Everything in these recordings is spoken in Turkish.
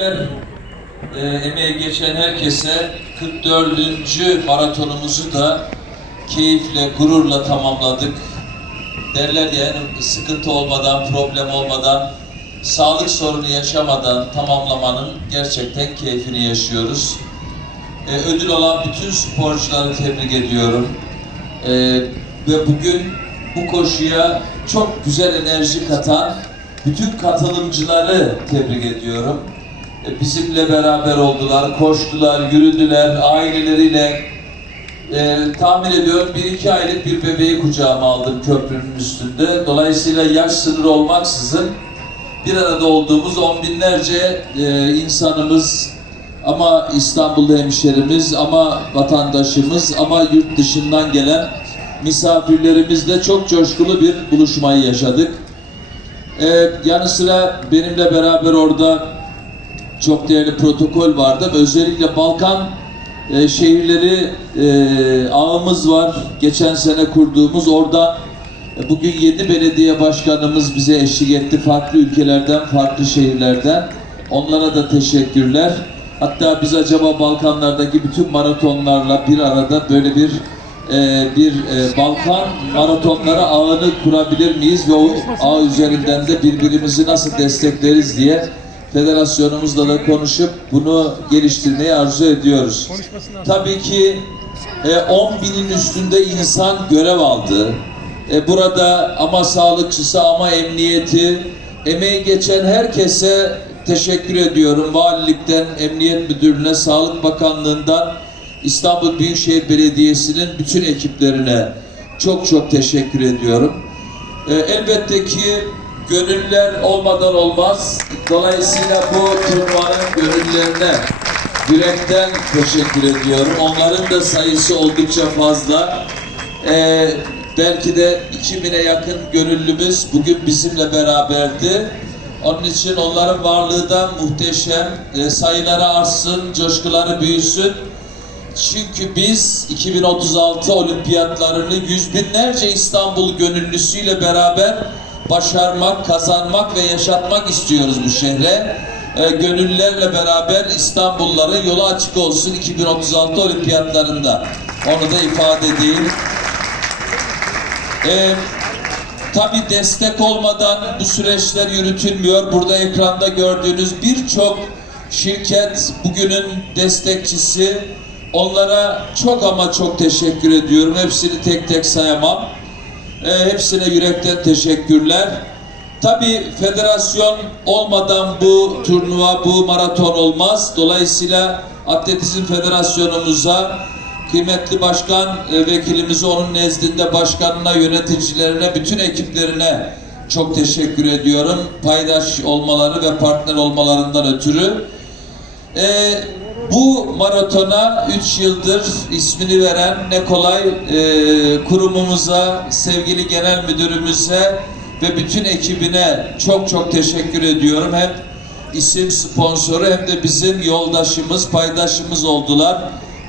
e, emeği geçen herkese 44. maratonumuzu da keyifle, gururla tamamladık. Derler ya sıkıntı olmadan, problem olmadan, sağlık sorunu yaşamadan tamamlamanın gerçekten keyfini yaşıyoruz. E, ödül olan bütün sporcuları tebrik ediyorum. E, ve bugün bu koşuya çok güzel enerji katan bütün katılımcıları tebrik ediyorum. E, bizimle beraber oldular, koştular, yürüdüler, aileleriyle. E, tahmin ediyorum bir iki aylık bir bebeği kucağıma aldım köprünün üstünde. Dolayısıyla yaş sınırı olmaksızın bir arada olduğumuz on binlerce e, insanımız ama İstanbul hemşerimiz ama vatandaşımız ama yurt dışından gelen misafirlerimizle çok coşkulu bir buluşmayı yaşadık. Ee, yanı sıra benimle beraber orada çok değerli protokol vardı. Özellikle Balkan e, şehirleri e, ağımız var. Geçen sene kurduğumuz orada e, bugün yedi belediye başkanımız bize eşlik etti. Farklı ülkelerden, farklı şehirlerden. Onlara da teşekkürler. Hatta biz acaba Balkanlardaki bütün maratonlarla bir arada böyle bir e, bir e, Balkan maratonları ağını kurabilir miyiz ve o ağ üzerinden de birbirimizi nasıl destekleriz diye federasyonumuzla da konuşup bunu geliştirmeyi arzu ediyoruz. Tabii ki e, 10 binin üstünde insan görev aldı. E, burada ama sağlıkçısı ama emniyeti, emeği geçen herkese teşekkür ediyorum. Valilikten, Emniyet Müdürlüğü'ne, Sağlık Bakanlığı'ndan, İstanbul Büyükşehir Belediyesi'nin bütün ekiplerine çok çok teşekkür ediyorum. E, elbette ki gönüller olmadan olmaz. Dolayısıyla bu turnuvanın gönüllerine yürekten teşekkür ediyorum. Onların da sayısı oldukça fazla. E, belki de 2000'e yakın gönüllümüz bugün bizimle beraberdi. Onun için onların varlığı da muhteşem. E, sayıları artsın, coşkuları büyüsün. Çünkü biz 2036 olimpiyatlarını yüz binlerce İstanbul gönüllüsüyle beraber başarmak, kazanmak ve yaşatmak istiyoruz bu şehre. E, gönüllülerle beraber İstanbulluların yolu açık olsun 2036 olimpiyatlarında. Onu da ifade edeyim. E, Tabi destek olmadan bu süreçler yürütülmüyor. Burada ekranda gördüğünüz birçok şirket bugünün destekçisi. Onlara çok ama çok teşekkür ediyorum. Hepsini tek tek sayamam. E, hepsine yürekten teşekkürler. Tabi federasyon olmadan bu turnuva, bu maraton olmaz. Dolayısıyla Atletizm Federasyonumuza kıymetli başkan e, vekilimize onun nezdinde başkanına, yöneticilerine, bütün ekiplerine çok teşekkür ediyorum. Paydaş olmaları ve partner olmalarından ötürü. E, bu maratona 3 yıldır ismini veren ne kolay e, kurumumuza, sevgili genel müdürümüze ve bütün ekibine çok çok teşekkür ediyorum. Hem isim sponsoru hem de bizim yoldaşımız, paydaşımız oldular.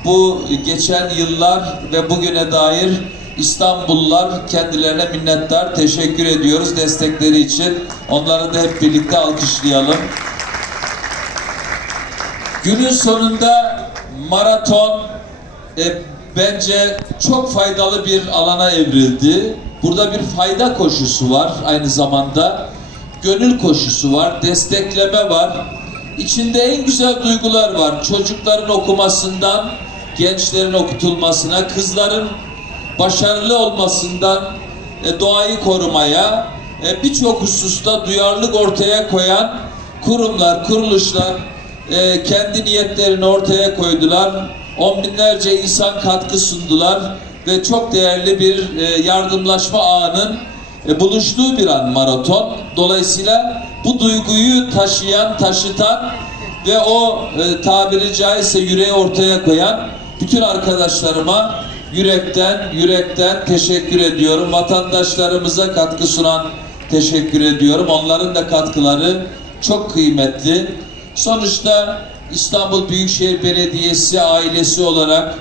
Bu geçen yıllar ve bugüne dair İstanbullular kendilerine minnettar teşekkür ediyoruz destekleri için. Onları da hep birlikte alkışlayalım. Günün sonunda maraton e, bence çok faydalı bir alana evrildi. Burada bir fayda koşusu var aynı zamanda. Gönül koşusu var, destekleme var. İçinde en güzel duygular var. Çocukların okumasından, gençlerin okutulmasına, kızların başarılı olmasından e, doğayı korumaya, e, birçok hususta duyarlılık ortaya koyan kurumlar, kuruluşlar e, kendi niyetlerini ortaya koydular. On binlerce insan katkı sundular ve çok değerli bir e, yardımlaşma ağının e, buluştuğu bir an maraton. Dolayısıyla bu duyguyu taşıyan, taşıtan ve o e, tabiri caizse yüreği ortaya koyan bütün arkadaşlarıma yürekten yürekten teşekkür ediyorum. Vatandaşlarımıza katkı sunan teşekkür ediyorum. Onların da katkıları çok kıymetli. Sonuçta İstanbul Büyükşehir Belediyesi ailesi olarak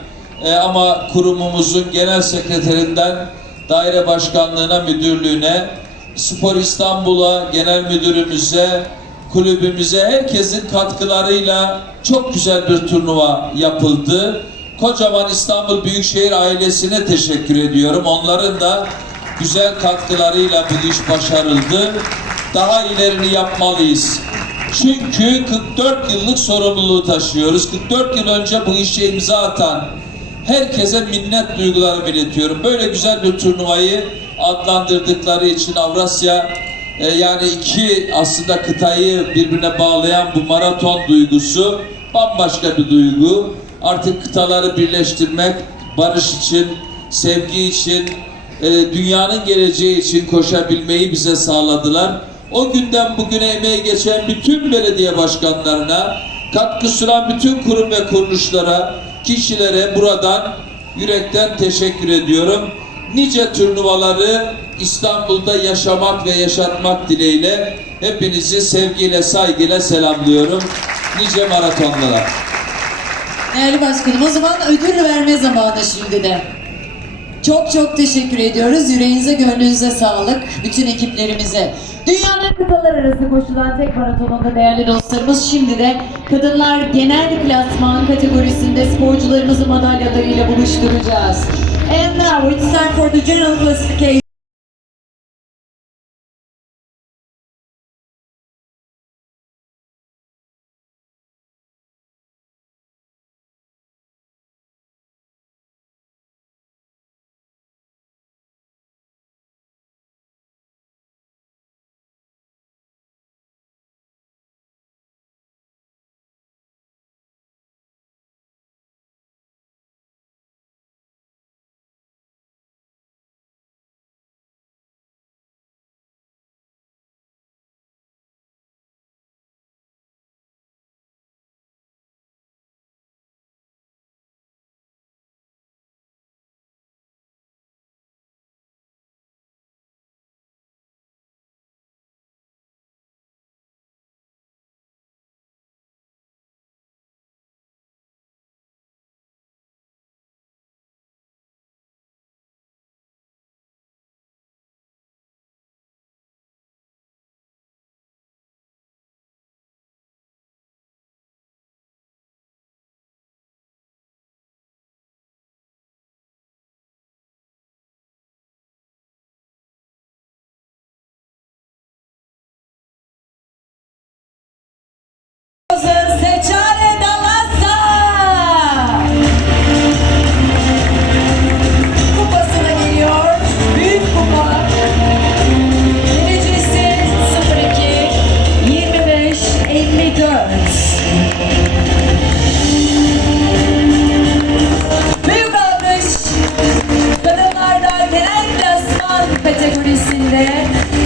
e, ama kurumumuzun genel sekreterinden daire başkanlığına, müdürlüğüne, Spor İstanbul'a, genel müdürümüze, kulübümüze herkesin katkılarıyla çok güzel bir turnuva yapıldı. Kocaman İstanbul Büyükşehir ailesine teşekkür ediyorum. Onların da güzel katkılarıyla bu iş başarıldı. Daha ilerini yapmalıyız. Çünkü 44 yıllık sorumluluğu taşıyoruz. 44 yıl önce bu işe imza atan herkese minnet duygularımı iletiyorum. Böyle güzel bir turnuvayı adlandırdıkları için Avrasya e, yani iki aslında kıtayı birbirine bağlayan bu maraton duygusu bambaşka bir duygu. Artık kıtaları birleştirmek, barış için, sevgi için, e, dünyanın geleceği için koşabilmeyi bize sağladılar. O günden bugüne emeği geçen bütün belediye başkanlarına, katkı sunan bütün kurum ve kuruluşlara, kişilere buradan yürekten teşekkür ediyorum. Nice turnuvaları İstanbul'da yaşamak ve yaşatmak dileğiyle hepinizi sevgiyle, saygıyla selamlıyorum. Nice maratonlara. Değerli başkanım o zaman ödül verme zamanı şimdi de. Çok çok teşekkür ediyoruz. Yüreğinize, gönlünüze sağlık. Bütün ekiplerimize. Dünyanın kıtalar arası koşulan tek maratonunda değerli dostlarımız şimdi de kadınlar genel klasman kategorisinde sporcularımızı madalyalarıyla buluşturacağız. And now it's time for the general classification. does.